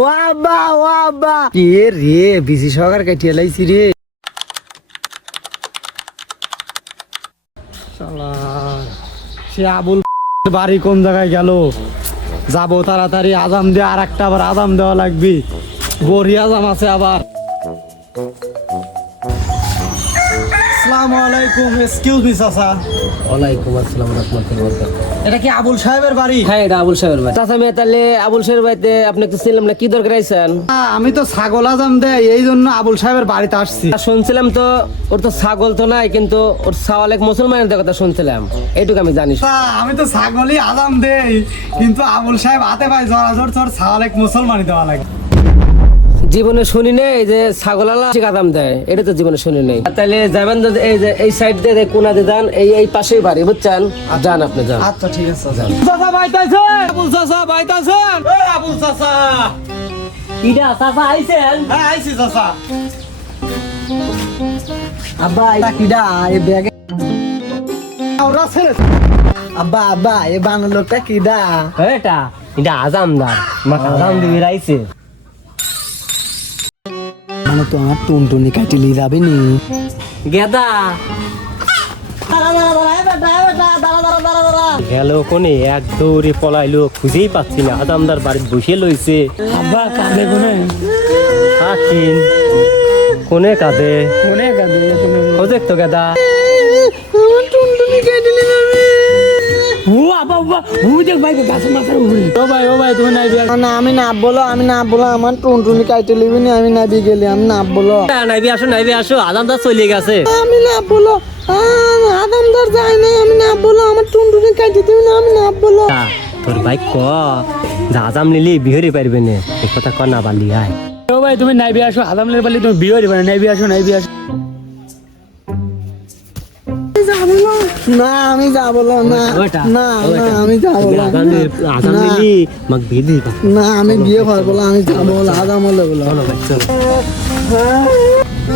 ওয়াবা ও কে রে বিসি কাটিয়ে লাইছি রে। সে আবুল বাড়ি কোন জায়গায় গেল? যাব তাড়াতাড়ি আজাম দিয়ে আর একটা আবার আজাম দেওয়া লাগবে। বড়ি আজাম আছে আবার। আসসালামু আলাইকুম এক্সকিউজ মি চাচা। ওয়ালাইকুম আসসালাম রহমতুল্লাহ এটা কি আবুল সাহেবের বাড়ি? হ্যাঁ এটা আবুল সাহেবের বাড়ি। চাচা মেয়ে তাহলে আবুল সাহেবের বাড়িতে আপনি তো ছিলাম না কি দরকার আইছেন? আমি তো ছাগল আজাম দেয় এই জন্য আবুল সাহেবের বাড়িতে আসছি। শুনছিলাম তো ওর তো ছাগল তো নাই কিন্তু ওর সাওয়ালেক মুসলমানের কথা শুনছিলাম। এইটুকু আমি জানি। আমি তো ছাগলই আজাম দেই কিন্তু আবুল সাহেব হাতে পাই জরা জোর তোর ছাগলেক মুসলমানি দেওয়া লাগে। জীবনে শুনি নেই যে ছাগল আলা কাদাম দেয়। এটা তো জীবনে শুনি নেই। তাহলে যাবেন যদি এই যে এই সাইড দিয়ে যে কোনা দিয়ে যান এই এই পাশেই বাড়ি বুঝছেন? যান আপনি যান। আচ্ছা ঠিক আছে চাচা বাইতাছেন! আবুল চাচা বাইতাছেন! এই আবুল চাচা! ইডা চাচা আইছেন? হ্যাঁ আইছি চাচা। আব্বা এটা কিডা এই ব্যাগে ওরা ছেড়ে আব্বা আব্বা এ বাংলা লোকটা কিডা এটা। এটা আজামদার মাকে আজাম দিবি রাইছে মানে তো আমার টুনটুনি কাটিলি যাবে নি গেদা। গেল কোনে? এক দৌড়ে পলাইলো খুঁজেই পাচ্ছি না। আদামদার বাড়িতে বসে লইছে। আব্বা কাঁদে কোনে? আকিন কোনে কাঁদে? কোনে কাঁদে? ও দেখ তো গেদা। আমার টুনটুনি কাটিলি যাবে ও আবা আবা ও দেখ ভাই গাছে মাথার উপরে ও ভাই ও ভাই তুমি নাই না আমি না বলো আমি না বলো আমার টুনটুনি কাটে লিবি না আমি না দিয়ে গেলি আমি না বলো। নাইবি আসো নাইবি আসো আদামদার চলে গেছে। আমি না বলো আদমদার যাই নাই আমি না বলো আমার টুনটুনি কাটে দিবি না আমি না বলো। তোর ভাই ক যা আজাম নিলি বিহরি পারবে না। এ কথা ক না বালি আয়। ও ভাই তুমি নাইবি আসো আদামলের বালি তুমি বিয়ে দিবে নাইবি আসো নাইবি আসো। না আমি যা না না না আমি যা বলো আজাম নিলি- আজাম নিলি মাক বিয়ে দিবি না আমি বিয়ে হয় বলো আমি যা বলো আদাম হলে বলো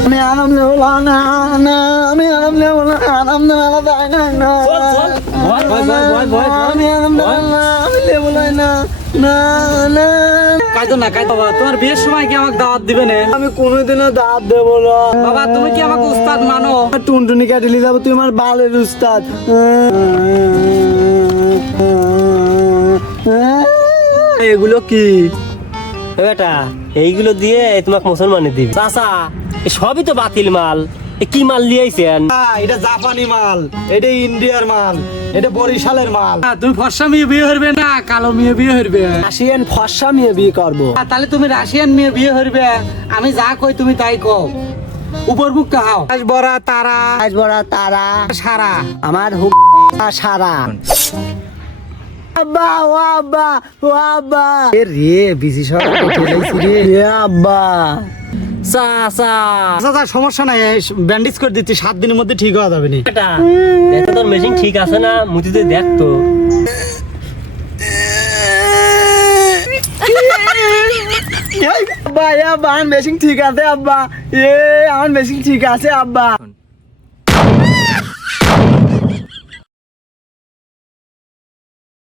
আমি আরাম নেব না না আমি আরাম নেব না আরাম নেব না তাই না না। আমি আরাম নেব না আমি লেবো না না না। কাজো না কাজ বাবা তোমার বিয়ের সময় কি আমাকে দাওয়াত দিবে না? আমি কোনোদিনও দাঁত দেবো না। বাবা তুমি কি আমাকে উস্তাদ মানো? টুনটুনি কাটিলি যাব তুই আমার বালের উস্তাদ। এগুলো কি? বেটা এইগুলো দিয়ে তোমাকে মুসলমানে দিবি। চাচা সবই তো বাতিল মাল। কি মাল নিয়ে আইছেন? এটা জাপানি মাল এটা ইন্ডিয়ার মাল এটা বরিশালের মাল। তুমি ফর্সা মেয়ে বিয়ে করবে না কালো মেয়ে বিয়ে করবে রাশিয়ান ফর্সা মেয়ে বিয়ে করব। তাহলে তুমি রাশিয়ান মেয়ে বিয়ে করবে আমি যা কই তুমি তাই কও। উপর মুখ কাহাও। আজ বড়া তারা। আজ বড়া তারা। সারা। আমার হুক সারা। আব্বা ও আব্বা ও আব্বা। এ রে বিসি সরকার চলেছি রে? আব্বা। চাচা আচ্ছা। সমস্যা নাই ব্যান্ডেজ করে দিচ্ছি সাত দিনের মধ্যে ঠিক হওয়া যাবে নি। এটা তোর মেশিন ঠিক আছে না? মুতিতে দেখ তো। আব্বা আমার মেশিন ঠিক আছে আব্বা। এ আমার মেশিন ঠিক আছে আব্বা।